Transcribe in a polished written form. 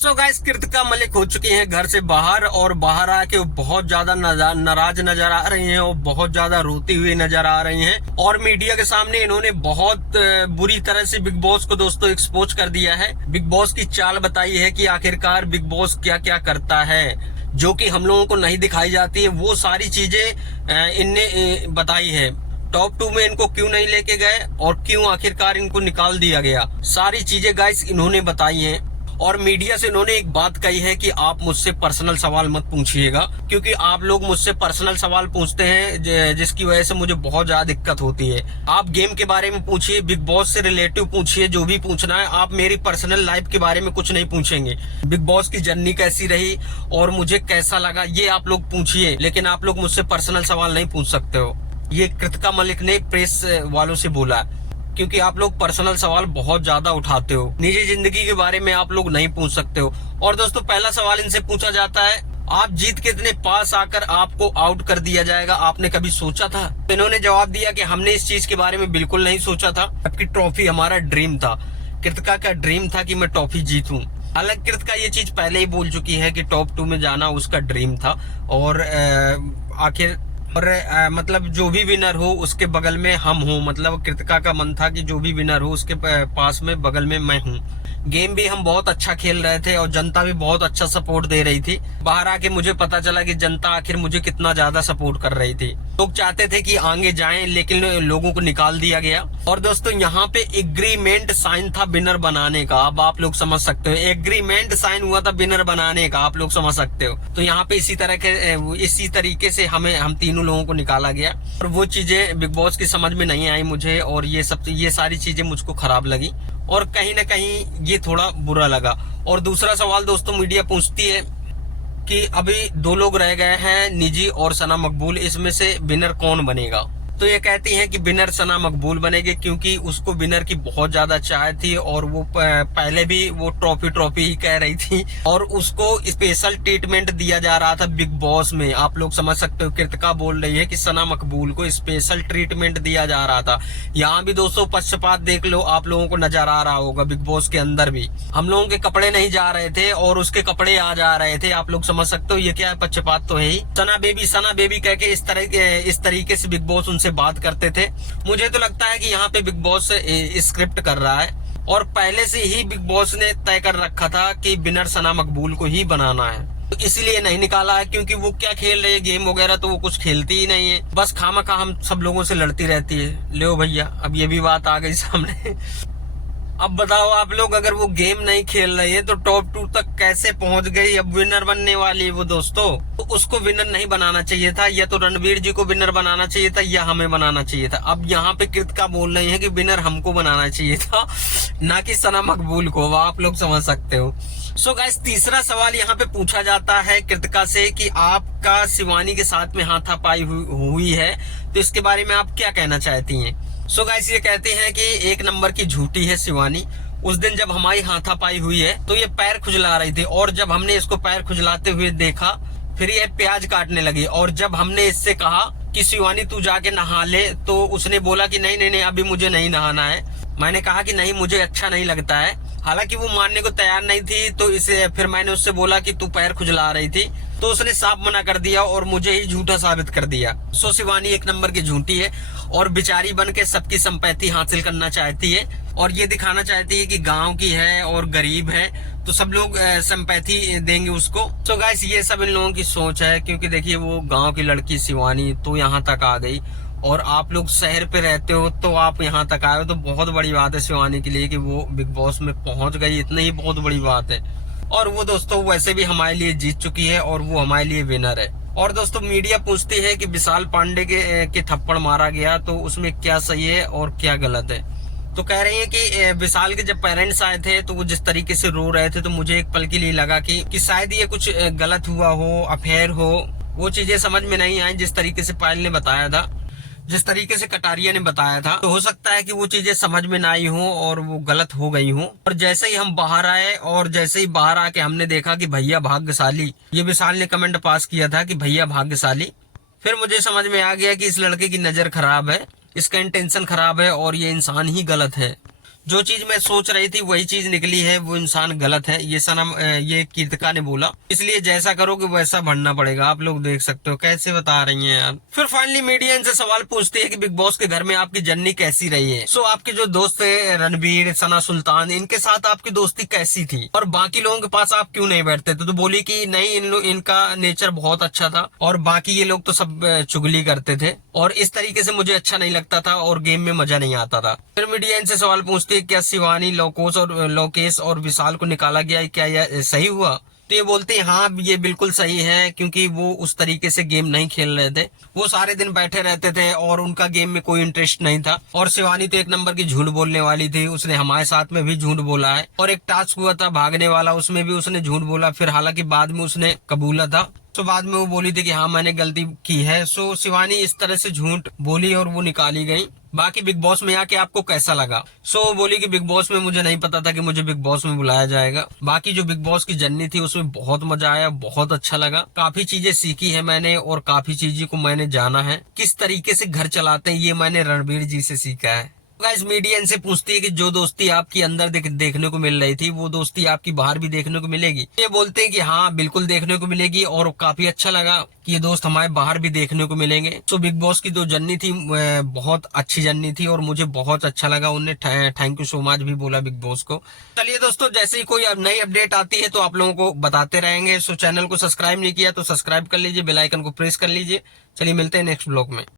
So guys, Kritika Malik हो चुकी हैं घर से बाहर और बाहर आके वो बहुत ज्यादा नाराज नजर आ रही हैं और बहुत ज्यादा रोती हुई नजर आ रही हैं। और मीडिया के सामने इन्होंने बहुत बुरी तरह से बिग बॉस को दोस्तों एक्सपोज कर दिया है। बिग बॉस की चाल बताई है कि आखिरकार बिग बॉस क्या क्या करता है, जो कि हम लोगों को नहीं दिखाई जाती है। वो सारी चीजें इनने बताई है। टॉप 2 में इनको क्यों नहीं लेके गए और क्यों आखिरकार इनको निकाल दिया गया, सारी चीजें गाइस इन्होंने बताई हैं। और मीडिया से इन्होंने एक बात कही है कि आप मुझसे पर्सनल सवाल मत पूछिएगा, क्योंकि आप लोग मुझसे पर्सनल सवाल पूछते हैं जिसकी वजह से मुझे बहुत ज्यादा दिक्कत होती है। आप गेम के बारे में पूछिए, बिग बॉस से रिलेटिव पूछिए, जो भी पूछना है। आप मेरी पर्सनल लाइफ के बारे में कुछ नहीं पूछेंगे। बिग बॉस की जर्नी कैसी रही और मुझे कैसा लगा, ये आप लोग पूछिए, लेकिन आप लोग मुझसे पर्सनल सवाल नहीं पूछ सकते हो। ये कृतिका मलिक ने प्रेस वालों से बोला, क्योंकि आप लोग पर्सनल सवाल बहुत ज्यादा उठाते हो, निजी जिंदगी के बारे में आप लोग नहीं पूछ सकते हो। और दोस्तों, पहला सवाल इनसे पूछा जाता है, आप जीत के इतने पास आकर आपको आउट कर दिया जाएगा, आपने कभी सोचा था? तो इन्होंने जवाब दिया कि हमने इस चीज के बारे में बिल्कुल नहीं सोचा था, जबकि ट्रॉफी हमारा ड्रीम था। कृतिका का ड्रीम था कि मैं ट्रॉफी जीतूं। हालांकि कृतिका ये चीज पहले ही बोल चुकी है कि टॉप 2 में जाना उसका ड्रीम था। और मतलब जो भी विनर हो उसके बगल में हम हो, मतलब कृतिका का मन था कि जो भी विनर हो उसके पास में बगल में मैं हूँ। गेम भी हम बहुत अच्छा खेल रहे थे और जनता भी बहुत अच्छा सपोर्ट दे रही थी। बाहर आके मुझे पता चला कि जनता आखिर मुझे कितना ज्यादा सपोर्ट कर रही थी। लोग चाहते थे कि आगे जाएं, लेकिन लोगों को निकाल दिया गया। और दोस्तों, यहाँ पे एग्रीमेंट साइन था विनर बनाने का। अब आप लोग समझ सकते हो, एग्रीमेंट साइन हुआ था विनर बनाने का, आप लोग समझ सकते हो। तो यहाँ पे इसी तरीके से हम तीनों लोगों को निकाला गया। और वो चीजें बिग बॉस की समझ में नहीं आई मुझे, और ये सारी चीजें मुझको खराब लगी और कहीं ना कहीं ये थोड़ा बुरा लगा। और दूसरा सवाल दोस्तों, मीडिया पूछती है कि अभी 2 लोग रह गए हैं, निजी और सना मकबूल, इसमें से विनर कौन बनेगा? तो ये कहती हैं कि विनर सना मकबूल बनेगी, क्योंकि उसको विनर की बहुत ज्यादा चाह थी और वो पहले भी वो ट्रॉफी ही कह रही थी और उसको स्पेशल ट्रीटमेंट दिया जा रहा था बिग बॉस में। आप लोग समझ सकते हो, कृतिका बोल रही है कि सना मकबूल को स्पेशल ट्रीटमेंट दिया जा रहा था। यहाँ भी दोस्तों पक्षपात देख लो, आप लोगों को नजर आ रहा होगा। बिग बॉस के अंदर भी हम लोगों के कपड़े नहीं जा रहे थे और उसके कपड़े आ जा रहे थे। आप लोग समझ सकते हो ये क्या है, पक्षपात तो है ही। सना बेबी कह के इस तरीके से बिग बॉस उनसे बात करते थे। मुझे तो लगता है कि यहाँ पे बिग बॉस स्क्रिप्ट कर रहा है और पहले से ही बिग बॉस ने तय कर रखा था कि विनर सना मकबूल को ही बनाना है, तो इसलिए नहीं निकाला है। क्योंकि वो क्या खेल रही है गेम वगैरह, तो वो कुछ खेलती ही नहीं है, बस खामखा हम सब लोगों से लड़ती रहती है। लो भैया, अब ये भी बात आ गई सामने। अब बताओ आप लोग, अगर वो गेम नहीं खेल रही है तो टॉप 2 तक कैसे पहुंच गई? अब विनर बनने वाली है वो दोस्तों, तो उसको विनर नहीं बनाना चाहिए था। या तो रणवीर जी को विनर बनाना चाहिए था या हमें बनाना चाहिए था। अब यहाँ पे कृतिका बोल रही है कि विनर हमको बनाना चाहिए था, ना कि सना मकबूल को। आप लोग समझ सकते हो। सो गाइस, तीसरा सवाल यहाँ पे पूछा जाता है कृतिका से कि आपका शिवानी के साथ में हाथापाई हुई है, तो इसके बारे में आप क्या कहना चाहती हैं? सो गाइस, ये कहते हैं कि 1 नंबर की झूठी है शिवानी। उस दिन जब हमारी हाथापाई हुई है तो ये पैर खुजला रही थी, और जब हमने इसको पैर खुजलाते हुए देखा फिर ये प्याज काटने लगी। और जब हमने इससे कहा कि शिवानी तू जाके नहा ले, तो उसने बोला कि नहीं अभी मुझे नहीं नहाना है। मैंने कहा कि नहीं, मुझे अच्छा नहीं लगता है। हालांकि वो मानने को तैयार नहीं थी, तो इसे फिर मैंने उससे बोला कि तू पैर खुजला रही थी, तो उसने साफ मना कर दिया और मुझे ही झूठा साबित कर दिया। सो शिवानी 1 नंबर की झूठी है और बिचारी बन के सबकी संपत्ति हासिल करना चाहती है और ये दिखाना चाहती है कि गांव की है और गरीब है, तो सब लोग संपत्ति देंगे उसको। तो गाइस, ये सब इन लोगों की सोच है, क्योंकि देखिए वो गांव की लड़की शिवानी तो यहाँ तक आ गई और आप लोग शहर पे रहते हो तो आप यहाँ तक आए हो, तो बहुत बड़ी बात है शिवानी के लिए कि वो बिग बॉस में पहुंच गई। इतनी ही बहुत बड़ी बात है। और वो दोस्तों वैसे भी हमारे लिए जीत चुकी है और वो हमारे लिए विनर है। और दोस्तों, मीडिया पूछती है कि विशाल पांडे के थप्पड़ मारा गया, तो उसमें क्या सही है और क्या गलत है? तो कह रही है कि विशाल के जब पेरेंट्स आए थे तो वो जिस तरीके से रो रहे थे, तो मुझे एक पल के लिए लगा कि शायद ये कुछ गलत हुआ हो, अफेयर हो। वो चीजें समझ में नहीं आई जिस तरीके से पायल ने बताया था, जिस तरीके से कटारिया ने बताया था। तो हो सकता है कि वो चीजें समझ में ना आई हो और वो गलत हो गई हो। और जैसे ही हम बाहर आए और जैसे ही बाहर आके हमने देखा कि भैया भाग्यशाली, ये विशाल ने कमेंट पास किया था कि भैया भाग्यशाली, फिर मुझे समझ में आ गया कि इस लड़के की नजर खराब है, इसका इंटेंशन खराब है और ये इंसान ही गलत है। जो चीज मैं सोच रही थी वही चीज निकली है, वो इंसान गलत है, ये सनम ये कीर्तिका ने बोला। इसलिए जैसा करोगे वैसा भरना पड़ेगा। आप लोग देख सकते हो कैसे बता रही हैं यार। फिर फाइनली मीडिया इनसे सवाल पूछती है कि बिग बॉस के घर में आपकी जर्नी कैसी रही है। सो आपके जो दोस्त थे रणबीर, सना सुल्तान, इनके साथ आपकी दोस्ती कैसी थी और बाकी लोगों के पास आप क्यों नहीं बैठते थे? तो बोली कि नहीं, इनका नेचर बहुत अच्छा था और बाकी ये लोग तो सब चुगली करते थे और इस तरीके से मुझे अच्छा नहीं लगता था और गेम में मजा नहीं आता था। फिर मीडिया इनसे सवाल पूछती है क्या शिवानी, लोकेश और विशाल को निकाला गया, क्या यह सही हुआ? तो ये बोलते हैं हाँ ये बिल्कुल सही है, क्योंकि वो उस तरीके से गेम नहीं खेल रहे थे। वो सारे दिन बैठे रहते थे और उनका गेम में कोई इंटरेस्ट नहीं था। और शिवानी तो एक नंबर की झूठ बोलने वाली थी, उसने हमारे साथ में भी झूठ बोला है। और एक टास्क हुआ था भागने वाला, उसमें भी उसने झूठ बोला, फिर हालांकि बाद में उसने कबूला था। तो बाद में वो बोली थी कि हाँ मैंने गलती की है। सो शिवानी इस तरह से झूठ बोली और वो निकाली गई। बाकी बिग बॉस में आके आपको कैसा लगा? सो बोली कि बिग बॉस में मुझे नहीं पता था कि मुझे बिग बॉस में बुलाया जाएगा। बाकी जो बिग बॉस की जर्नी थी उसमें बहुत मजा आया, बहुत अच्छा लगा। काफी चीजें सीखी है मैंने और काफी चीजों को मैंने जाना है, किस तरीके से घर चलाते हैं ये मैंने रणबीर जी से सीखा है। गाइस मीडिया इनसे पूछती है कि जो दोस्ती आपकी अंदर देखने को मिल रही थी वो दोस्ती आपकी बाहर भी देखने को मिलेगी? ये बोलते हैं कि हाँ बिल्कुल देखने को मिलेगी और काफी अच्छा लगा कि ये दोस्त हमारे बाहर भी देखने को मिलेंगे। तो बिग बॉस की जो जर्नी थी बहुत अच्छी जर्नी थी और मुझे बहुत अच्छा लगा। उन्हें थैंक यू सो मच भी बोला बिग बॉस को। चलिए दोस्तों, जैसे ही कोई नई अपडेट आती है तो आप लोगों को बताते रहेंगे। सो चैनल को सब्सक्राइब नहीं किया तो सब्सक्राइब कर लीजिए, बेल आइकन को प्रेस कर लीजिए। चलिए मिलते हैं नेक्स्ट ब्लॉग में।